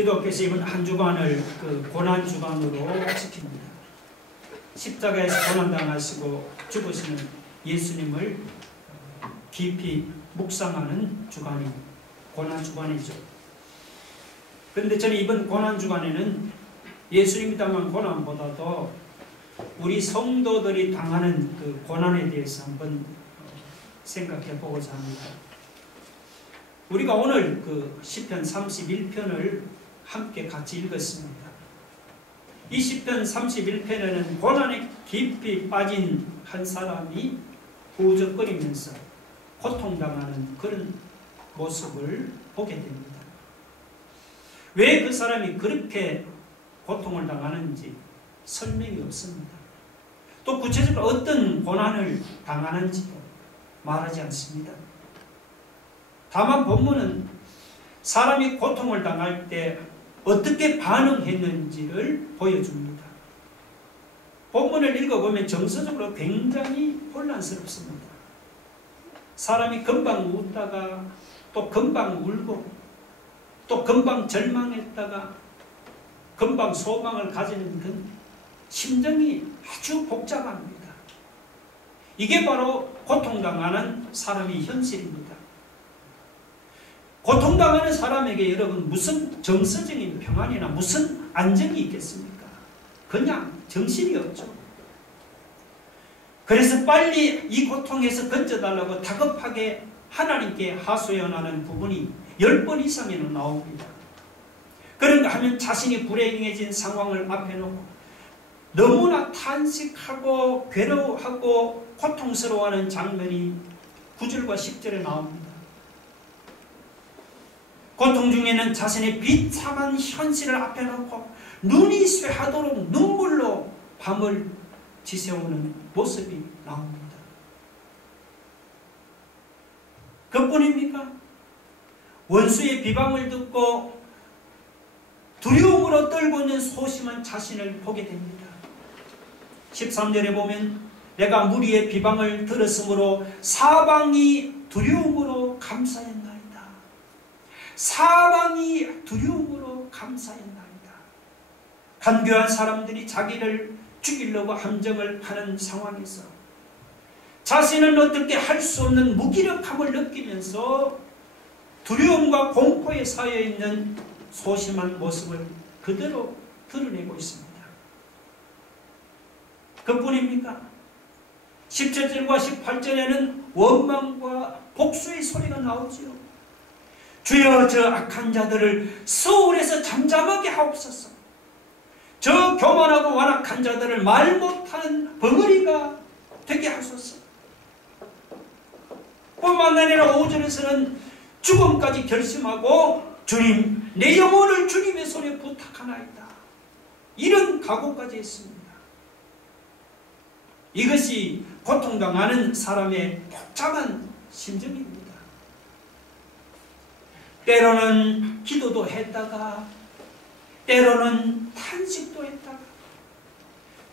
기독교에서 이번 한 주간을 그 고난 주간으로 지킵니다. 십자가에서 고난당하시고 죽으시는 예수님을 깊이 묵상하는 주간이 고난 주간이죠. 그런데 저는 이번 고난 주간에는 예수님이 당한 고난보다도 우리 성도들이 당하는 그 고난에 대해서 한번 생각해 보고자 합니다. 우리가 오늘 그 시편 31편을 함께 같이 읽었습니다. 이 시편 31편에는 고난에 깊이 빠진 한 사람이 후적거리면서 고통당하는 그런 모습을 보게 됩니다. 왜 그 사람이 그렇게 고통을 당하는지 설명이 없습니다. 또 구체적으로 어떤 고난을 당하는지도 말하지 않습니다. 다만 본문은 사람이 고통을 당할 때 어떻게 반응했는지를 보여줍니다. 본문을 읽어보면 정서적으로 굉장히 혼란스럽습니다. 사람이 금방 웃다가 또 금방 울고 또 금방 절망했다가 금방 소망을 가지는 그 심정이 아주 복잡합니다. 이게 바로 고통당하는 사람의 현실입니다. 고통당하는 사람에게 여러분 무슨 정서적인 평안이나 무슨 안정이 있겠습니까? 그냥 정신이 없죠. 그래서 빨리 이 고통에서 건져달라고 다급하게 하나님께 하소연하는 부분이 10번 이상에는 나옵니다. 그런가 하면 자신이 불행해진 상황을 앞에 놓고 너무나 탄식하고 괴로워하고 고통스러워하는 장면이 9절과 10절에 나옵니다. 고통 중에는 자신의 비참한 현실을 앞에 놓고 눈이 쇠하도록 눈물로 밤을 지새우는 모습이 나옵니다. 그뿐입니까? 원수의 비방을 듣고 두려움으로 떨고 있는 소심한 자신을 보게 됩니다. 13절에 보면 내가 무리의 비방을 들었으므로 사방이 두려움으로 감사했나이다. 사방이 두려움으로 감사했나이다. 간교한 사람들이 자기를 죽이려고 함정을 파는 상황에서 자신은 어떻게 할 수 없는 무기력함을 느끼면서 두려움과 공포에 쌓여있는 소심한 모습을 그대로 드러내고 있습니다. 그뿐입니까? 17절과 18절에는 원망과 복수의 소리가 나오지요. 주여 저 악한 자들을 서울에서 잠잠하게 하옵소서. 저 교만하고 완악한 자들을 말 못하는 벙어리가 되게 하소서. 뿐만 아니라 5절에서는 죽음까지 결심하고 주님 내 영혼을 주님의 손에 부탁하나이다. 이런 각오까지 했습니다. 이것이 고통당하는 사람의 복잡한 심정입니다. 때로는 기도도 했다가 때로는 탄식도 했다가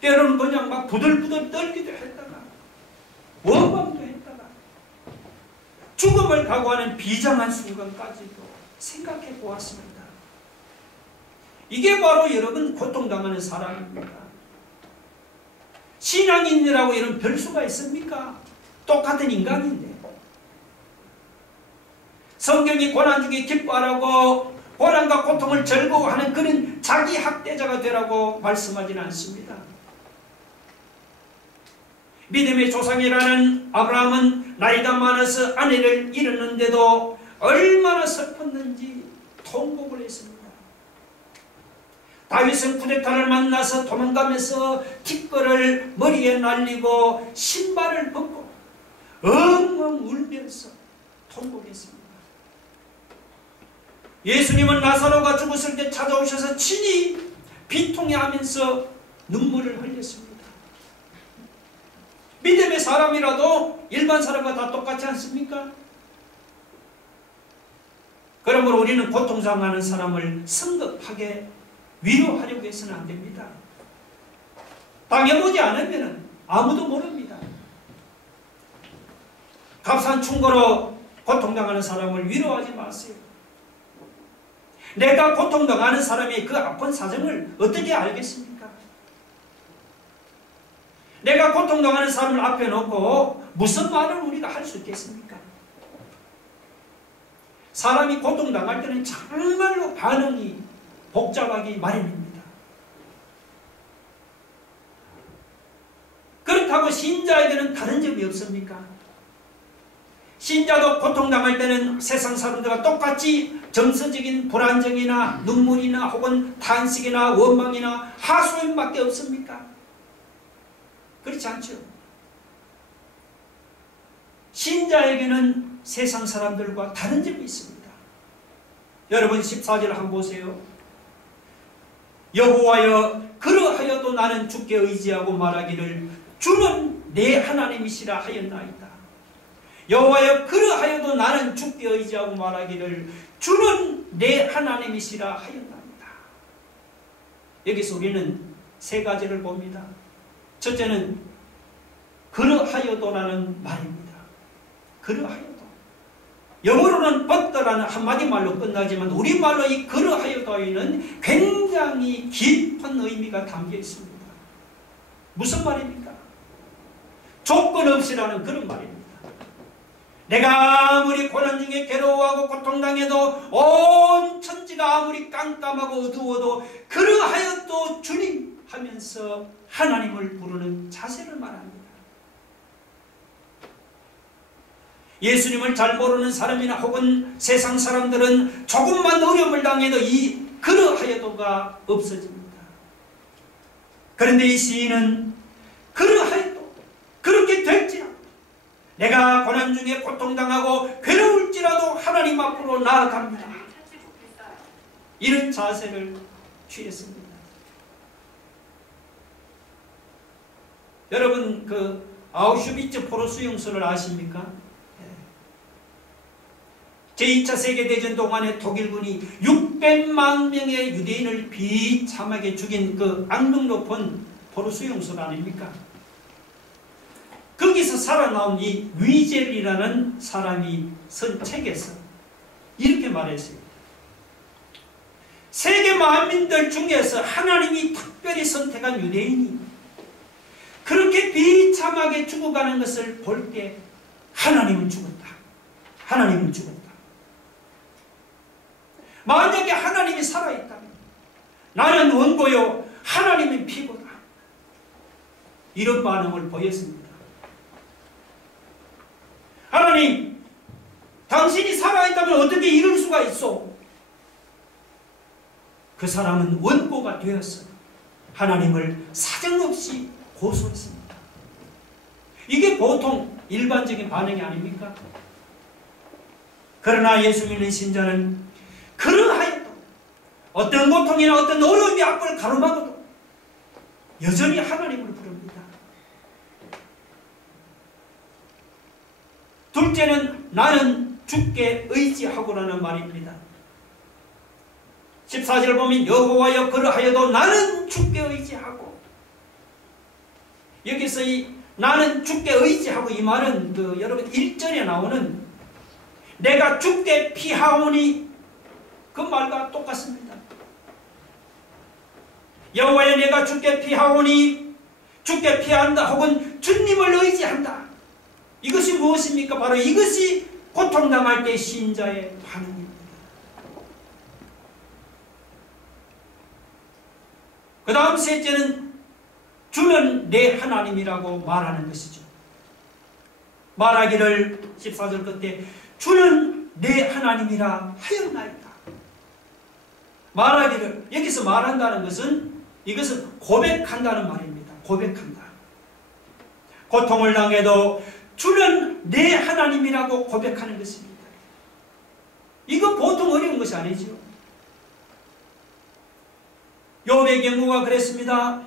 때로는 그냥 막 부들부들 떨기도 했다가 원망도 했다가 죽음을 각오하는 비장한 순간까지도 생각해 보았습니다. 이게 바로 여러분 고통당하는 사람입니다. 신앙인이라고 이런 별수가 있습니까? 똑같은 인간인데. 성경이 고난 중에 기뻐하라고 고난과 고통을 즐거워하는 그런 자기 학대자가 되라고 말씀하지는 않습니다. 믿음의 조상이라는 아브라함은 나이가 많아서 아내를 잃었는데도 얼마나 슬펐는지 통곡을 했습니다. 다윗은 쿠데타를 만나서 도망가면서 깃걸을 머리에 날리고 신발을 벗고 엉엉 울면서 통곡했습니다. 예수님은 나사로가 죽었을 때 찾아오셔서 친히 비통해하면서 눈물을 흘렸습니다. 믿음의 사람이라도 일반 사람과 다 똑같지 않습니까? 그러므로 우리는 고통당하는 사람을 성급하게 위로하려고 해서는 안 됩니다. 당해보지 않으면 아무도 모릅니다. 값싼 충고로 고통당하는 사람을 위로하지 마세요. 내가 고통당하는 사람의 그 아픈 사정을 어떻게 알겠습니까? 내가 고통당하는 사람을 앞에 놓고 무슨 말을 우리가 할 수 있겠습니까? 사람이 고통당할 때는 정말로 반응이 복잡하기 마련입니다. 그렇다고 신자에게는 다른 점이 없습니까? 신자도 고통당할 때는 세상 사람들과 똑같이 정서적인 불안정이나 눈물이나 혹은 탄식이나 원망이나 하소연밖에 없습니까? 그렇지 않죠. 신자에게는 세상 사람들과 다른 점이 있습니다. 여러분 14절 한번 보세요. 여호와여 그러하여도 나는 주께 의지하고 말하기를 주는 내 하나님이시라 하였나이다. 여호와여 그러하여도 나는 주께 의지하고 말하기를 주는 내 하나님이시라 하였나이다. 여기서 우리는 세 가지를 봅니다. 첫째는 그러하여도라는 말입니다. 그러하여도. 영어로는 but라는 한마디 말로 끝나지만 우리말로 이 그러하여도에는 굉장히 깊은 의미가 담겨 있습니다. 무슨 말입니까? 조건 없이라는 그런 말입니다. 내가 아무리 고난 중에 괴로워하고 고통당해도 온 천지가 아무리 깜깜하고 어두워도 그러하여도 주님 하면서 하나님을 부르는 자세를 말합니다. 예수님을 잘 모르는 사람이나 혹은 세상 사람들은 조금만 어려움을 당해도 이 그러하여도가 없어집니다. 그런데 이 시인은 그러하여도 그렇게 될지라도 내가 고난 중에 고통당하고 괴로울지라도 하나님 앞으로 나아갑니다. 이런 자세를 취했습니다. 여러분 그 아우슈비츠 포로 수용소를 아십니까? 제2차 세계대전 동안에 독일군이 600만 명의 유대인을 비참하게 죽인 그 악명 높은 포로 수용소 아닙니까? 거기서 살아나온 이 위젤이라는 사람이 쓴 책에서 이렇게 말했어요. 세계 만민들 중에서 하나님이 특별히 선택한 유대인이 그렇게 비참하게 죽어가는 것을 볼 때 하나님은 죽었다. 하나님은 죽었다. 만약에 하나님이 살아있다면 나는 원고요 하나님은 피고다. 이런 반응을 보였습니다. 하나님 당신이 살아있다면 어떻게 이럴 수가 있어? 그 사람은 원고가 되었어요. 하나님을 사정없이 고소했습니다. 이게 보통 일반적인 반응이 아닙니까? 그러나 예수 믿는 신자는 그러하여도 어떤 고통이나 어떤 어려움이 앞을 가로막아도 여전히 하나님을 부릅니다. 둘째는 나는 주께 의지하고라는 말입니다. 14절 보면 여호와여 그러하여도 나는 주께 의지하고, 여기서 이 나는 주께 의지하고 이 말은 그 여러분 1절에 나오는 내가 주께 피하오니 그 말과 똑같습니다. 여호와여 내가 주께 피하오니, 주께 피한다 혹은 주님을 의지한다. 이것이 무엇입니까? 바로 이것이 고통당할 때 신자의 반응입니다. 그 다음 셋째는 주는 내 하나님이라고 말하는 것이죠. 말하기를 14절 끝에 주는 내 하나님이라 하였나이다. 말하기를, 여기서 말한다는 것은 이것은 고백한다는 말입니다. 고백한다. 고통을 당해도 주는 내 하나님이라고 고백하는 것입니다. 이거 보통 어려운 것이 아니죠. 욥의 경우가 그랬습니다.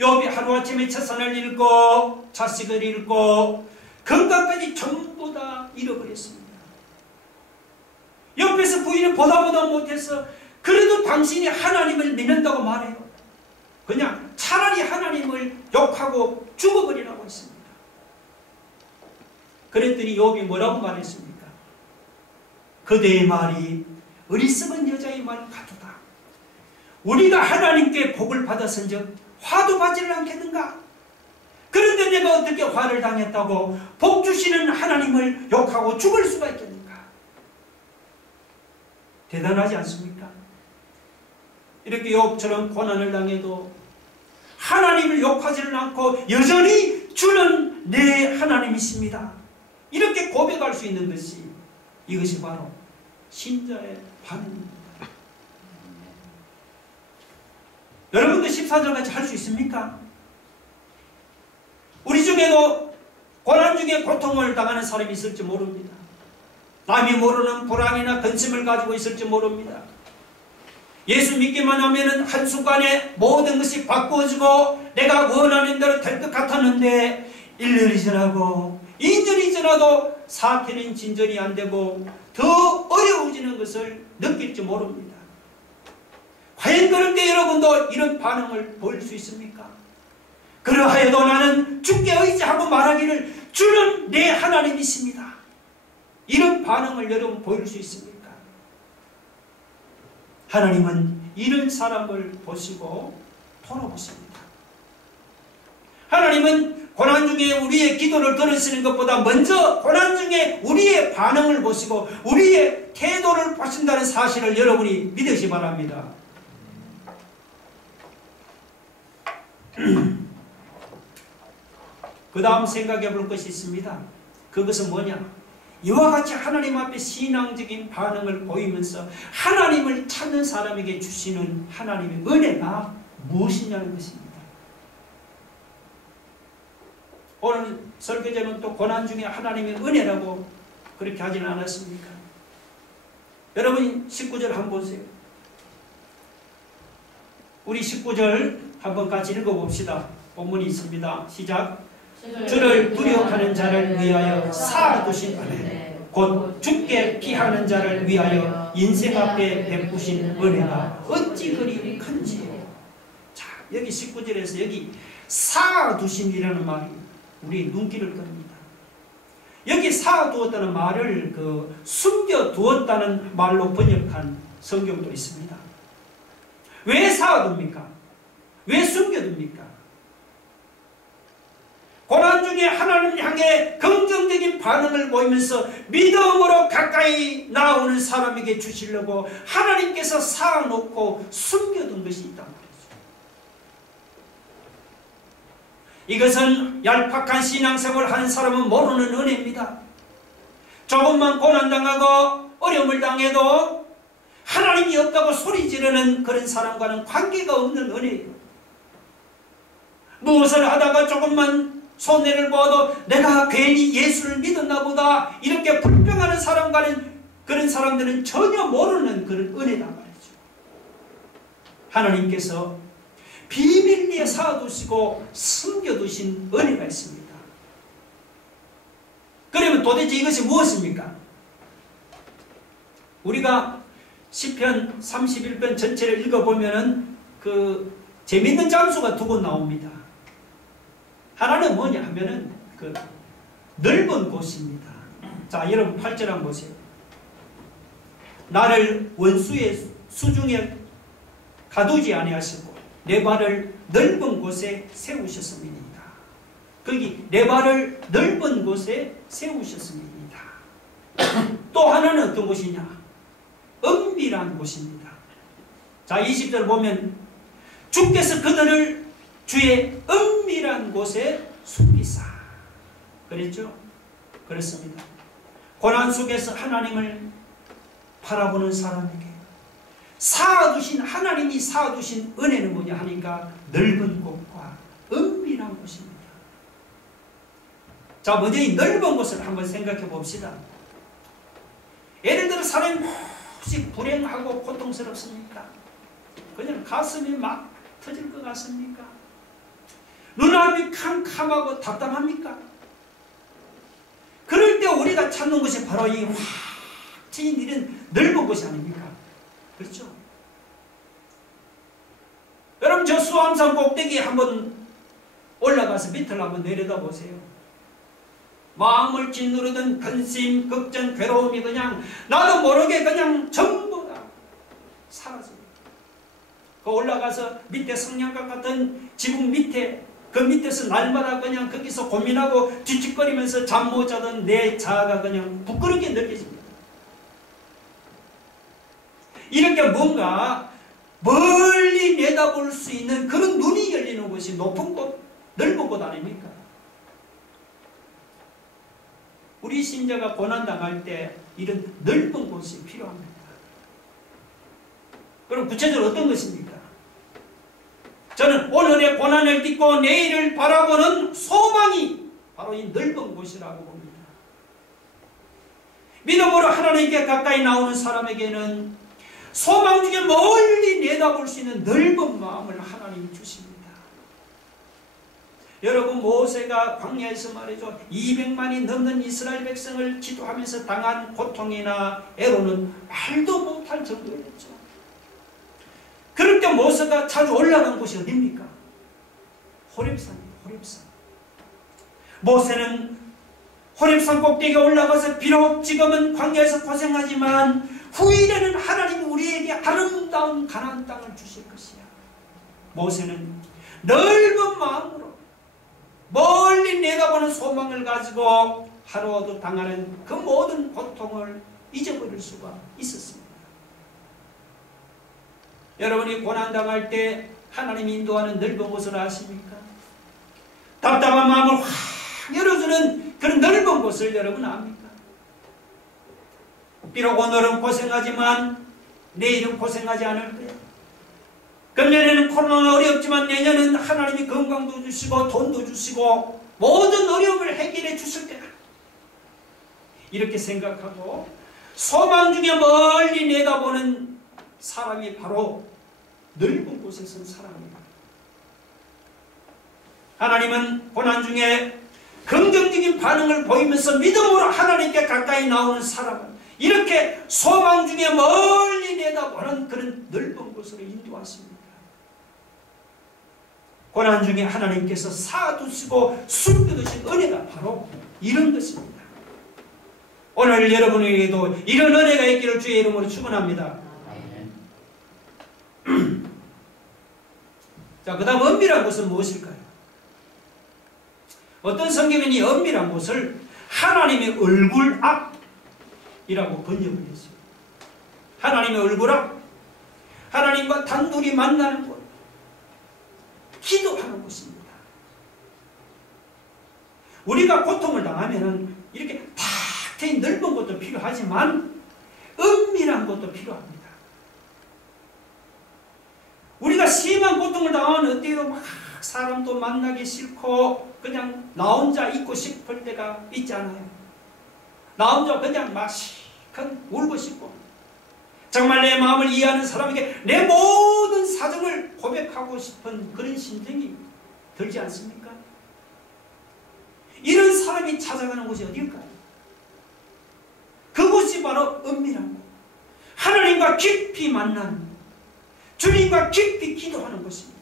욥이 하루아침에 재산을 잃고 자식을 잃고 건강까지 전부 다 잃어버렸습니다. 옆에서 부인은 보다 못해서 그래도 당신이 하나님을 믿는다고 말해요. 그냥 차라리 하나님을 욕하고 죽어버리라고 했습니다. 그랬더니 욥이 뭐라고 말했습니까? 그대의 말이 어리석은 여자의 말 같도다. 우리가 하나님께 복을 받았은즉 화도 받지를 않겠는가? 그런데 내가 어떻게 화를 당했다고 복 주시는 하나님을 욕하고 죽을 수가 있겠는가? 대단하지 않습니까? 이렇게 욥처럼 고난을 당해도 하나님을 욕하지는 않고 여전히 주는 내 하나님이십니다. 이렇게 고백할 수 있는 것이, 이것이 바로 신자의 반응입니다. 여러분도 14절 같이 할 수 있습니까? 우리 중에도 고난 중에 고통을 당하는 사람이 있을지 모릅니다. 남이 모르는 불안이나 근심을 가지고 있을지 모릅니다. 예수 믿기만 하면 한순간에 모든 것이 바꾸어지고 내가 원하는 대로 될 것 같았는데 1년이 지나고 2년이 지나도 사태는 진전이 안 되고 더 어려워지는 것을 느낄지 모릅니다. 과연 그럴 때 여러분도 이런 반응을 보일 수 있습니까? 그러하여도 나는 주께 의지하고 말하기를 주는 내 하나님이십니다. 이런 반응을 여러분 보일 수 있습니까? 하나님은 이런 사람을 보시고 돌아보십니다. 하나님은 고난 중에 우리의 기도를 들으시는 것보다 먼저 고난 중에 우리의 반응을 보시고 우리의 태도를 보신다는 사실을 여러분이 믿으시 바랍니다. 그 다음 생각해 볼 것이 있습니다. 그것은 뭐냐? 이와 같이 하나님 앞에 신앙적인 반응을 보이면서 하나님을 찾는 사람에게 주시는 하나님의 은혜가 무엇이냐는 것입니다. 오늘 설교제는 또 고난 중에 하나님의 은혜라고 그렇게 하지는 않았습니까? 여러분 19절 한번 보세요. 우리 19절 한번 같이 읽어봅시다. 본문이 있습니다. 시작. 주를 두려워하는 자를 위하여 쌓아두신 은혜, 곧 주께 피하는 자를 위하여 인생 앞에 베푸신 은혜가 어찌 그리 큰지요. 자, 여기 19절에서 여기 쌓아두심이라는 말이 우리 눈길을 끕니다. 여기 쌓아두었다는 말을 숨겨두었다는 말로 번역한 성경도 있습니다. 왜 쌓아둡니까? 왜 숨겨둡니까? 고난 중에 하나님 향해 긍정적인 반응을 보이면서 믿음으로 가까이 나오는 사람에게 주시려고 하나님께서 쌓아놓고 숨겨둔 것이 있단 말이죠. 이것은 얄팍한 신앙생활을 하는 사람은 모르는 은혜입니다. 조금만 고난당하고 어려움을 당해도 하나님이 없다고 소리 지르는 그런 사람과는 관계가 없는 은혜예요. 무엇을 하다가 조금만 손해를 보아도 내가 괜히 예수를 믿었나 보다 이렇게 불평하는 사람과는, 그런 사람들은 전혀 모르는 그런 은혜란 말이죠. 하나님께서 비밀리에 쌓아두시고 숨겨두신 은혜가 있습니다. 그러면 도대체 이것이 무엇입니까? 우리가 시편 31편 전체를 읽어보면은 재밌는 장수가 두 곳 나옵니다. 하나는 뭐냐 하면은 넓은 곳입니다. 자, 여러분 8절 한번 보세요. 나를 원수의 수중에 가두지 아니하시고 내 발을 넓은 곳에 세우셨습니다. 거기 내 발을 넓은 곳에 세우셨습니다. 또 하나는 어떤 곳이냐? 은밀한 곳입니다. 자, 20절 보면 주께서 그들을 주의 은밀한 곳에 숨기사. 그랬죠? 그렇습니다. 고난 속에서 하나님을 바라보는 사람에게 쌓아두신, 하나님이 쌓아두신 은혜는 뭐냐 하니까 넓은 곳과 은밀한 곳입니다. 자, 먼저 이 넓은 곳을 한번 생각해 봅시다. 예를 들어 사람이 혹시 불행하고 고통스럽습니까? 그냥 가슴이 막 터질 것 같습니까? 눈앞이 캄캄하고 답답합니까? 그럴 때 우리가 찾는 것이 바로 이 확 트인 이런 넓은 곳이 아닙니까? 그렇죠? 여러분 저 수암산 꼭대기에 한번 올라가서 밑을 한번 내려다보세요. 마음을 짓누르던 근심, 걱정, 괴로움이 그냥 나도 모르게 그냥 전부 다 사라져요. 그 올라가서 밑에 성냥갑 같은 지붕 밑에 그 밑에서 날마다 그냥 거기서 고민하고 뒤척거리면서 잠 못 자던 내 자아가 그냥 부끄럽게 느껴집니다. 이렇게 뭔가 멀리 내다볼 수 있는 그런 눈이 열리는 곳이 높은 곳, 넓은 곳 아닙니까? 우리 신자가 고난당할 때 이런 넓은 곳이 필요합니다. 그럼 구체적으로 어떤 것입니까? 저는 오늘의 고난을 딛고 내일을 바라보는 소망이 바로 이 넓은 곳이라고 봅니다. 믿음으로 하나님께 가까이 나오는 사람에게는 소망 중에 멀리 내다볼 수 있는 넓은 마음을 하나님이 주십니다. 여러분, 모세가 광야에서 말이죠, 200만이 넘는 이스라엘 백성을 기도하면서 당한 고통이나 애로는 말도 못할 정도였죠. 그럴 때 모세가 자주 올라간 곳이 어디입니까? 호렙산이에요. 호렙산. 모세는 호렙산 꼭대기에 올라가서 비록 지금은 광야에서 고생하지만 후일에는 하나님이 우리에게 아름다운 가나안 땅을 주실 것이야. 모세는 넓은 마음으로 멀리 내다보는 소망을 가지고 하루도 당하는 그 모든 고통을 잊어버릴 수가 있었습니다. 여러분이 고난당할 때 하나님이 인도하는 넓은 곳을 아십니까? 답답한 마음을 확 열어주는 그런 넓은 곳을 여러분 압니까? 비록 오늘은 고생하지만 내일은 고생하지 않을 거야. 금년에는 코로나가 어렵지만 내년은 하나님이 건강도 주시고 돈도 주시고 모든 어려움을 해결해 주실 거야. 이렇게 생각하고 소망 중에 멀리 내다보는 사람이 바로 넓은 곳에 선 사람입니다. 하나님은 고난 중에 긍정적인 반응을 보이면서 믿음으로 하나님께 가까이 나오는 사람은 이렇게 소망 중에 멀리 내다보는 그런 넓은 곳으로 인도하십니다. 고난 중에 하나님께서 쌓아두시고 숨겨두신 은혜가 바로 이런 것입니다. 오늘 여러분에게도 이런 은혜가 있기를 주의 이름으로 축원합니다. 자, 그 다음 은밀한 곳은 무엇일까요? 어떤 성경은 이 은밀한 곳을 하나님의 얼굴 앞이라고 번역을 했어요. 하나님의 얼굴 앞, 하나님과 단둘이 만나는 곳, 기도하는 곳입니다. 우리가 고통을 당하면 이렇게 탁 트인 넓은 곳도 필요하지만 은밀한 곳도 필요합니다. 우리가 심한 고통을 당하면 어때요? 막 사람도 만나기 싫고 그냥 나 혼자 있고 싶을 때가 있잖아요. 나 혼자 그냥 막 시큰 울고 싶고 정말 내 마음을 이해하는 사람에게 내 모든 사정을 고백하고 싶은 그런 심정이 들지 않습니까? 이런 사람이 찾아가는 곳이 어딜까요? 그곳이 바로 은밀한 곳, 하나님과 깊이 만나는, 주님과 깊이 기도하는 곳입니다.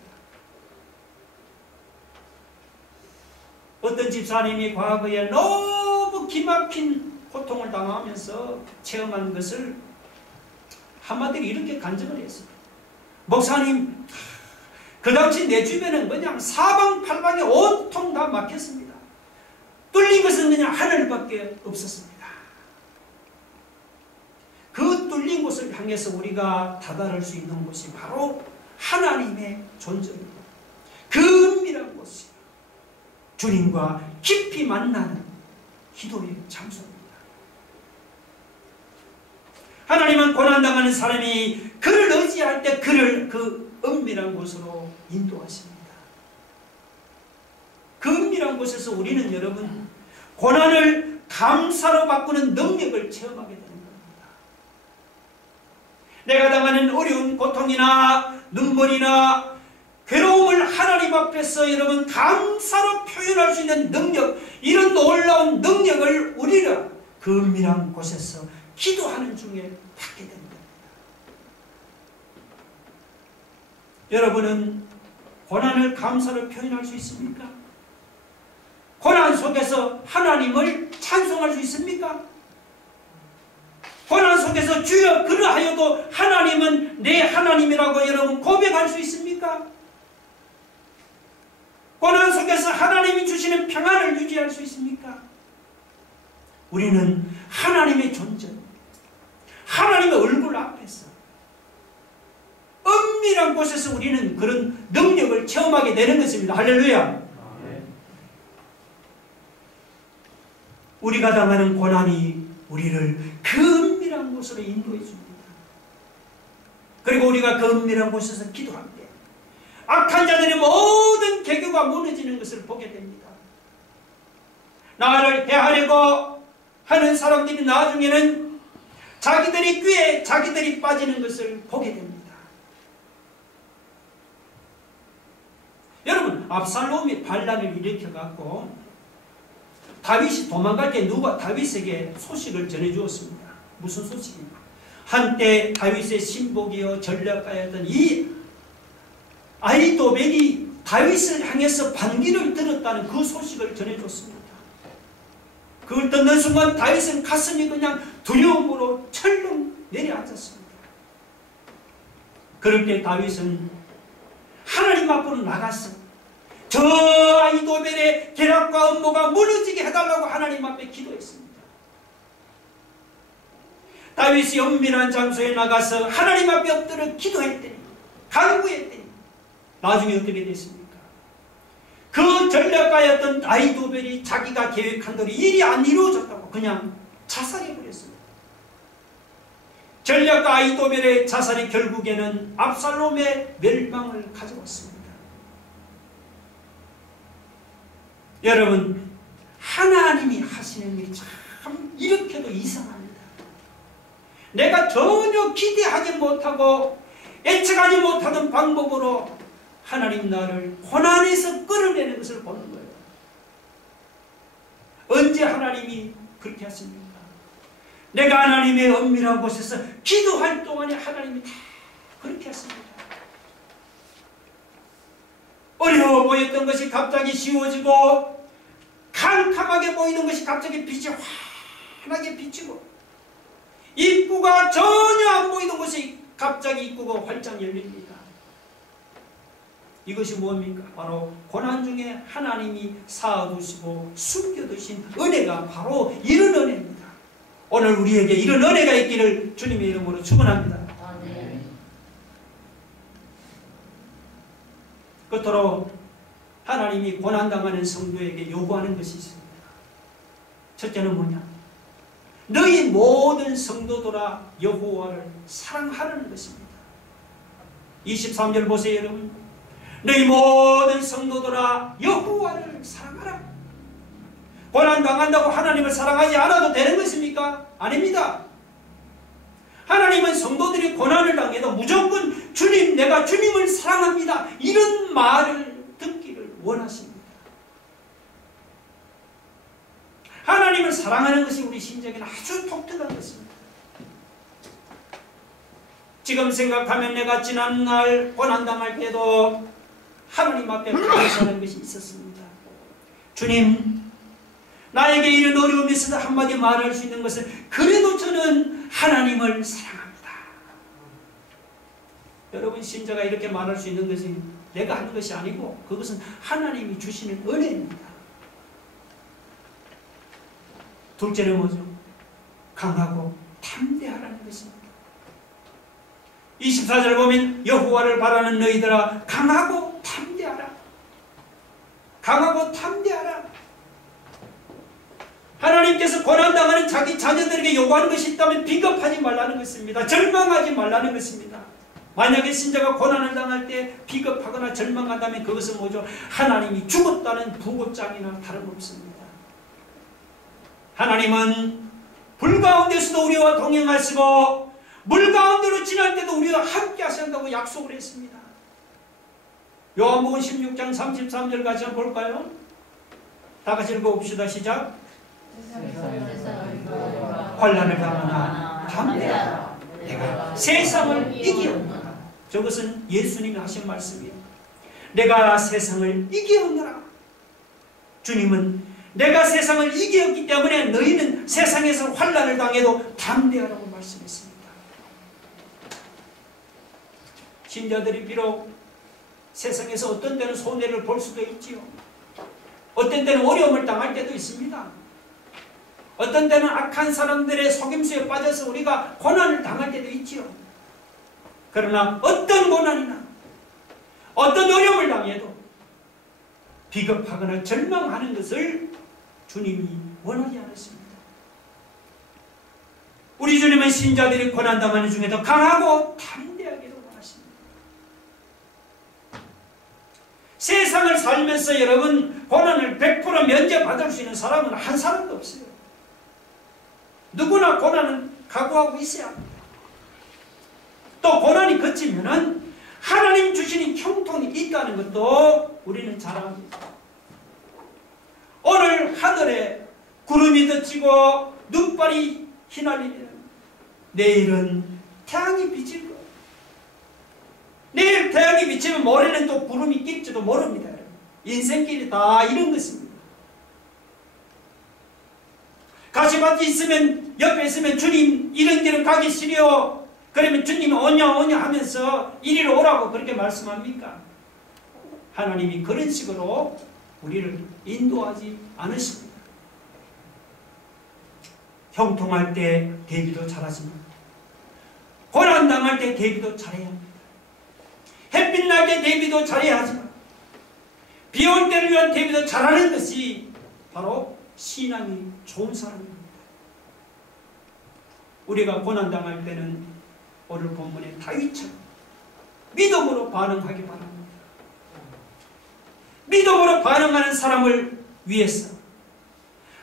어떤 집사님이 과거에 너무 기막힌 고통을 당하면서 체험한 것을 한마디로 이렇게 간증을 했어요. 목사님, 그 당시 내 주변은 그냥 사방팔방에 온통 다 막혔습니다. 뚫린 것은 그냥 하늘밖에 없었습니다. 그 뚫린 곳을 향해서 우리가 다다를 수 있는 곳이 바로 하나님의 존재입니다. 그 은밀한 곳이 주님과 깊이 만나는 기도의 장소입니다. 하나님은 고난당하는 사람이 그를 의지할 때 그를 그 은밀한 곳으로 인도하십니다. 그 은밀한 곳에서 우리는 여러분 고난을 감사로 바꾸는 능력을 체험하게 됩니다. 내가 당하는 어려운 고통이나 눈물이나 괴로움을 하나님 앞에서 여러분 감사로 표현할 수 있는 능력, 이런 놀라운 능력을 우리가 그 은밀한 곳에서 기도하는 중에 받게 됩니다. 여러분은 고난을 감사로 표현할 수 있습니까? 고난 속에서 하나님을 찬송할 수 있습니까? 고난 속에서 주여 그러하여도 하나님은 내 하나님이라고 여러분 고백할 수 있습니까? 고난 속에서 하나님이 주시는 평안을 유지할 수 있습니까? 우리는 하나님의 존재, 하나님의 얼굴 앞에서 은밀한 곳에서 우리는 그런 능력을 체험하게 되는 것입니다. 할렐루야. 우리가 당하는 고난이 우리를 그 은밀한 곳으로 인도해 줍니다. 그리고 우리가 그 은밀한 곳에서 기도할 때 악한 자들의 모든 계교가 무너지는 것을 보게 됩니다. 나를 해하려고 하는 사람들이 나중에는 자기들이 꾀에 자기들이 빠지는 것을 보게 됩니다. 여러분, 압살롬이 반란을 일으켜갖고 다윗이 도망갈 때 누가 다윗에게 소식을 전해주었습니다. 무슨 소식입니까? 한때 다윗의 신복이여 전략가였던 이 아히도벨이 다윗을 향해서 반기를 들었다는 그 소식을 전해줬습니다. 그걸 듣는 순간 다윗은 가슴이 그냥 두려움으로 철렁 내려앉았습니다. 그럴 때 다윗은 하나님 앞으로 나가서 저 아히도벨의 계략과 음모가 무너지게 해달라고 하나님 앞에 기도했습니다. 다윗이 은밀한 장소에 나가서 하나님 앞에 엎드려 기도했더니, 간구했더니 나중에 어떻게 됐습니까? 그 전략가였던 아히도벨이 자기가 계획한 대로 일이 안 이루어졌다고 그냥 자살해버렸습니다. 전략가 아히도벨의 자살이 결국에는 압살롬의 멸망을 가져왔습니다. 여러분, 하나님이 하시는 일이 참 이렇게도 이상합니다. 내가 전혀 기대하지 못하고 예측하지 못하던 방법으로 하나님 나를 고난에서 끌어내는 것을 보는 거예요. 언제 하나님이 그렇게 하십니까? 내가 하나님의 은밀한 곳에서 기도할 동안에 하나님이 다 그렇게 하십니다. 어려워 보였던 것이 갑자기 쉬워지고, 캄캄하게 보이는 것이 갑자기 빛이 환하게 비치고, 입구가 전혀 안 보이는 것이 갑자기 입구가 활짝 열립니다. 이것이 뭡니까? 바로 고난 중에 하나님이 쌓아두시고 숨겨두신 은혜가 바로 이런 은혜입니다. 오늘 우리에게 이런 은혜가 있기를 주님의 이름으로 축원합니다. 끝으로 하나님이 고난당하는 성도에게 요구하는 것이 있습니다. 첫째는 뭐냐? 너희 모든 성도들아 여호와를 사랑하라는 것입니다. 23절 보세요, 여러분. 너희 모든 성도들아 여호와를 사랑하라. 고난당한다고 하나님을 사랑하지 않아도 되는 것입니까? 아닙니다. 하나님은 성도들이 고난을 당해도 무조건 주님, 내가 주님을 사랑합니다, 이런 말을 듣기를 원하십니다. 하나님을 사랑하는 것이 우리 신적에는 아주 독특한 것입니다. 지금 생각하면 내가 지난날 고난당할 때도 하나님 앞에 감사하는 것이 있었습니다. 주님, 나에게 이런 어려움이 있어서 한마디 말할 수 있는 것은 그래도 저는 하나님을 사랑합니다. 여러분, 신자가 이렇게 말할 수 있는 것이 내가 하는 것이 아니고 그것은 하나님이 주시는 은혜입니다. 둘째는 뭐죠? 강하고 담대하라는 것입니다. 24절 보면 여호와를 바라는 너희들아 강하고 담대하라. 강하고 담대하라. 하나님께서 고난당하는 자기 자녀들에게 요구하는 것이 있다면 비겁하지 말라는 것입니다. 절망하지 말라는 것입니다. 만약에 신자가 고난을 당할 때 비겁하거나 절망한다면 그것은 뭐죠? 하나님이 죽었다는 부고장이나 다름없습니다. 하나님은 불 가운데서도 우리와 동행하시고 물 가운데로 지날 때도 우리와 함께 하신다고 약속을 했습니다. 요한복음 16장 33절 같이 한번 볼까요? 다 같이 읽어봅시다. 시작. 환난을 당하나 담대하라. 내가 세상을 이기었노라. 저것은 예수님이 하신 말씀이에요. 내가 세상을 이기었노라. 주님은 내가 세상을 이기었기 때문에 너희는 세상에서 환난을 당해도 담대하라고 말씀했습니다. 신자들이 비록 세상에서 어떤 때는 손해를 볼 수도 있지요. 어떤 때는 어려움을 당할 때도 있습니다. 어떤 때는 악한 사람들의 속임수에 빠져서 우리가 고난을 당할 때도 있지요. 그러나 어떤 고난이나 어떤 어려움을 당해도 비겁하거나 절망하는 것을 주님이 원하지 않았습니다. 우리 주님은 신자들이 고난당하는 중에도 강하고 담대하기를 원하십니다. 세상을 살면서 여러분 고난을 100% 면제받을 수 있는 사람은 한 사람도 없어요. 누구나 고난은 각오하고 있어야 합니다. 또 고난이 그치면은 하나님 주시는 형통이 있다는 것도 우리는 잘 압니다. 오늘 하늘에 구름이 덮치고 눈발이 휘날리면 내일은 태양이 비칠 거예요. 내일 태양이 비치면 모레는 또 구름이 낄지도 모릅니다. 인생길이 다 이런 것입니다. 가시밭이 있으면 옆에 있으면 주님 이런 길은 가기 싫어. 그러면 주님이 오냐 하면서 이리로 오라고 그렇게 말씀합니까? 하나님이 그런 식으로 우리를 인도하지 않으십니다. 형통할 때 대비도 잘하지만 고난당할 때 대비도 잘해야 합니다. 햇빛 날 때 대비도 잘해야 하지만 비 올 때를 위한 대비도 잘하는 것이 바로 신앙이 좋은 사람입니다. 우리가 고난당할 때는 오늘 본문의 다윗처럼 믿음으로 반응하기 바랍니다. 믿음으로 반응하는 사람을 위해서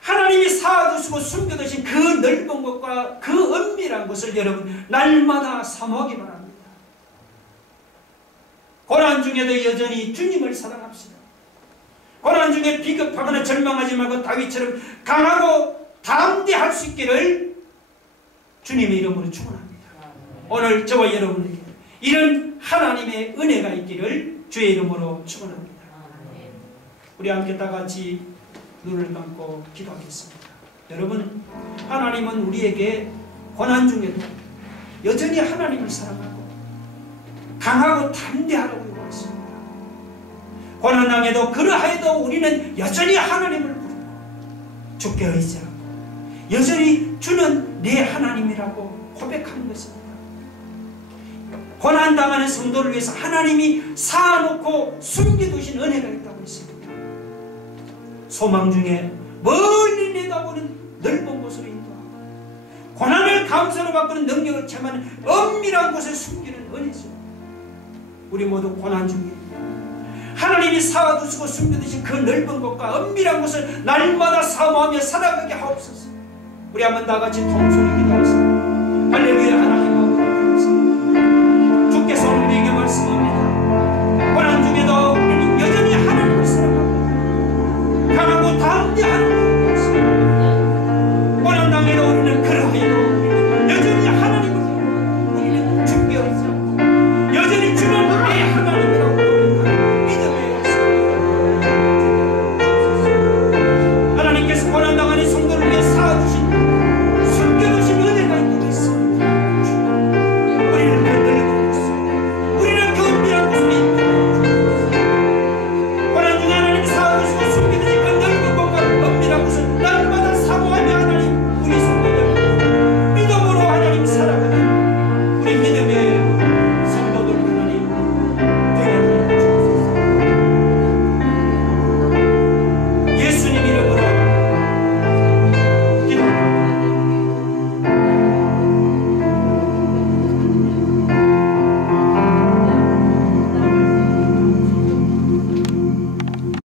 하나님이 쌓아두시고 숨겨두신 그 넓은 것과 그 은밀한 것을 여러분 날마다 사모하기 바랍니다. 고난 중에도 여전히 주님을 사랑합시다. 고난 중에 비겁하거나 절망하지 말고 다윗처럼 강하고 담대할 수 있기를 주님의 이름으로 축원합니다. 오늘 저와 여러분에게 이런 하나님의 은혜가 있기를 주의 이름으로 축원합니다. 우리 함께 다 같이 눈을 감고 기도하겠습니다. 여러분, 하나님은 우리에게 고난 중에도 여전히 하나님을 사랑하고 강하고 담대하라고 요구했습니다. 고난당해도 그러하여도 우리는 여전히 하나님을 부르고 주께 의지하고 여전히 주는 내 하나님이라고 고백하는 것입니다. 고난당하는 성도를 위해서 하나님이 쌓아놓고 숨겨두신 은혜가 있다고 했습니다. 소망 중에 멀리 내다보는 넓은 곳으로 인도하고 고난을 감사로 바꾸는 능력을 체험하는 은밀한 곳에 숨기는 은혜죠. 우리 모두 고난 중에 하나님이 쌓아두시고 숨겨두신 그 넓은 곳과 은밀한 곳을 날마다 사모하며 살아가게 하옵소서. 우리 한번 다 같이 통성히 기도하겠습니다. 할렐루야. 하나님